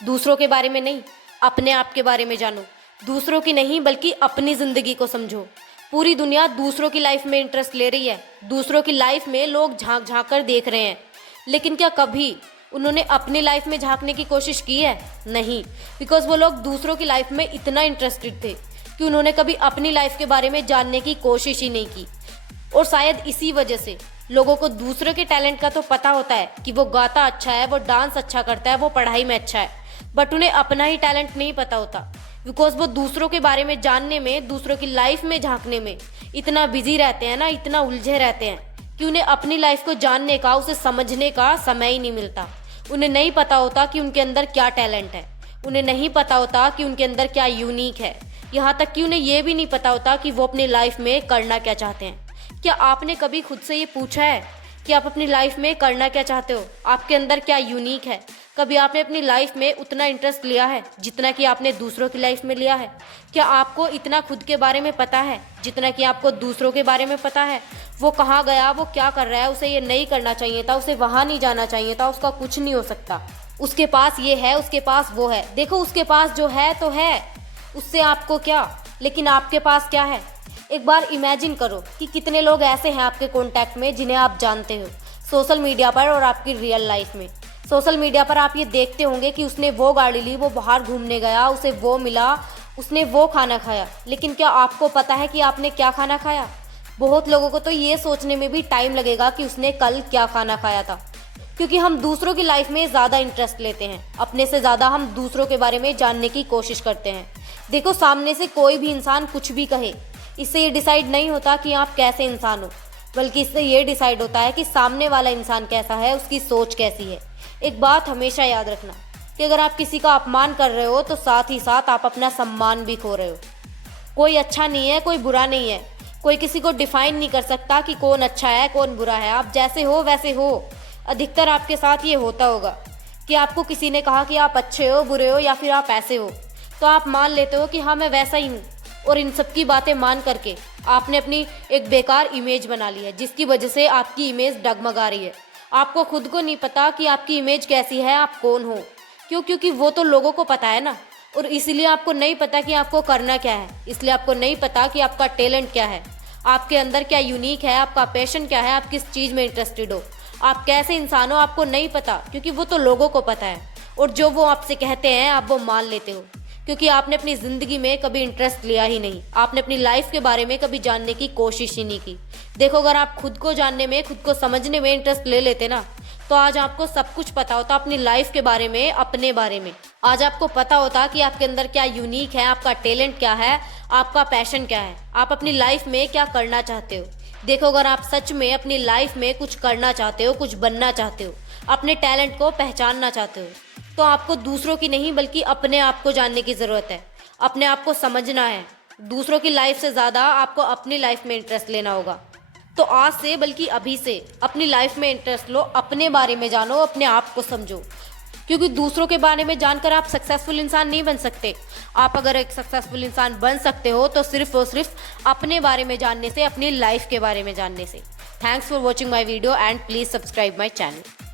दूसरों के बारे में नहीं, अपने आप के बारे में जानो। दूसरों की नहीं बल्कि अपनी ज़िंदगी को समझो। पूरी दुनिया दूसरों की लाइफ में इंटरेस्ट ले रही है, दूसरों की लाइफ में लोग झांक झांक कर देख रहे हैं, लेकिन क्या कभी उन्होंने अपनी लाइफ में झांकने की कोशिश की है? नहीं, बिकॉज वो लोग दूसरों की लाइफ में इतना इंटरेस्टेड थे कि उन्होंने कभी अपनी लाइफ के बारे में जानने की कोशिश ही नहीं की। और शायद इसी वजह से लोगों को दूसरों के टैलेंट का तो पता होता है कि वो गाता अच्छा है, वो डांस अच्छा करता है, वो पढ़ाई में अच्छा है, बट उन्हें अपना ही टैलेंट नहीं पता होता, बिकॉज वो दूसरों के बारे में जानने में, दूसरों की लाइफ में झांकने में इतना बिजी रहते हैं ना, इतना उलझे रहते हैं कि उन्हें अपनी लाइफ को जानने का, उसे समझने का समय ही नहीं मिलता। उन्हें नहीं पता होता कि उनके अंदर क्या टैलेंट है, उन्हें नहीं पता होता कि उनके अंदर क्या यूनिक है, यहाँ तक कि उन्हें यह भी नहीं पता होता कि वो अपनी लाइफ में करना क्या चाहते हैं। क्या आपने कभी खुद से ये पूछा है कि आप अपनी लाइफ में करना क्या चाहते हो? आपके अंदर क्या यूनिक है? कभी आपने अपनी लाइफ में उतना इंटरेस्ट लिया है जितना कि आपने दूसरों की लाइफ में लिया है? क्या आपको इतना खुद के बारे में पता है जितना कि आपको दूसरों के बारे में पता है? वो कहाँ गया, वो क्या कर रहा है, उसे ये नहीं करना चाहिए था, उसे वहाँ नहीं जाना चाहिए था, उसका कुछ नहीं हो सकता, उसके पास ये है, उसके पास वो है। देखो, उसके पास जो है तो है, उससे आपको क्या, लेकिन आपके पास क्या है? एक बार इमेजिन करो कि कितने लोग ऐसे हैं आपके कॉन्टैक्ट में जिन्हें आप जानते हो, सोशल मीडिया पर और आपकी रियल लाइफ में। सोशल मीडिया पर आप ये देखते होंगे कि उसने वो गाड़ी ली, वो बाहर घूमने गया, उसे वो मिला, उसने वो खाना खाया, लेकिन क्या आपको पता है कि आपने क्या खाना खाया? बहुत लोगों को तो ये सोचने में भी टाइम लगेगा कि उसने कल क्या खाना खाया था, क्योंकि हम दूसरों की लाइफ में ज़्यादा इंटरेस्ट लेते हैं, अपने से ज़्यादा हम दूसरों के बारे में जानने की कोशिश करते हैं। देखो, सामने से कोई भी इंसान कुछ भी कहे, इससे ये डिसाइड नहीं होता कि आप कैसे इंसान हो, बल्कि इससे ये डिसाइड होता है कि सामने वाला इंसान कैसा है, उसकी सोच कैसी है। एक बात हमेशा याद रखना कि अगर आप किसी का अपमान कर रहे हो तो साथ ही साथ आप अपना सम्मान भी खो रहे हो। कोई अच्छा नहीं है, कोई बुरा नहीं है, कोई किसी को डिफाइन नहीं कर सकता कि कौन अच्छा है, कौन बुरा है। आप जैसे हो वैसे हो। अधिकतर आपके साथ ये होता होगा कि आपको किसी ने कहा कि आप अच्छे हो, बुरे हो या फिर आप ऐसे हो, तो आप मान लेते हो कि हाँ मैं वैसा ही हूँ, और इन सब की बातें मान करके आपने अपनी एक बेकार इमेज बना ली है, जिसकी वजह से आपकी इमेज डगमगा रही है। आपको खुद को नहीं पता कि आपकी इमेज कैसी है, आप कौन हो। क्यों? क्योंकि वो तो लोगों को पता है ना, और इसीलिए आपको नहीं पता कि आपको करना क्या है, इसलिए आपको नहीं पता कि आपका टैलेंट क्या है, आपके अंदर क्या यूनिक है, आपका पैशन क्या है, आप किस चीज़ में इंटरेस्टेड हो, आप कैसे इंसान हो, आपको नहीं पता, क्योंकि वो तो लोगों को पता है। और जो वो आपसे कहते हैं आप वो मान लेते हो, क्योंकि आपने अपनी ज़िंदगी में कभी इंटरेस्ट लिया ही नहीं, आपने अपनी लाइफ के बारे में कभी जानने की कोशिश ही नहीं की। देखो, अगर आप खुद को जानने में, खुद को समझने में इंटरेस्ट ले लेते ना, तो आज आपको सब कुछ पता होता अपनी लाइफ के बारे में, अपने बारे में। आज आपको पता होता कि आपके अंदर क्या यूनिक है, आपका टैलेंट क्या है, आपका पैशन क्या है, आप अपनी लाइफ में क्या करना चाहते हो। देखो, अगर आप सच में अपनी लाइफ में कुछ करना चाहते हो, कुछ बनना चाहते हो, अपने टैलेंट को पहचानना चाहते हो, तो आपको दूसरों की नहीं बल्कि अपने आप को जानने की ज़रूरत है, अपने आप को समझना है। दूसरों की लाइफ से ज़्यादा आपको अपनी लाइफ में इंटरेस्ट लेना होगा। तो आज से, बल्कि अभी से अपनी लाइफ में इंटरेस्ट लो, अपने बारे में जानो, अपने आप को समझो, क्योंकि दूसरों के बारे में जानकर आप सक्सेसफुल इंसान नहीं बन सकते। आप अगर एक सक्सेसफुल इंसान बन सकते हो तो सिर्फ और सिर्फ अपने बारे में जानने से, अपनी लाइफ के बारे में जानने से। Thanks for watching my video and please subscribe my channel.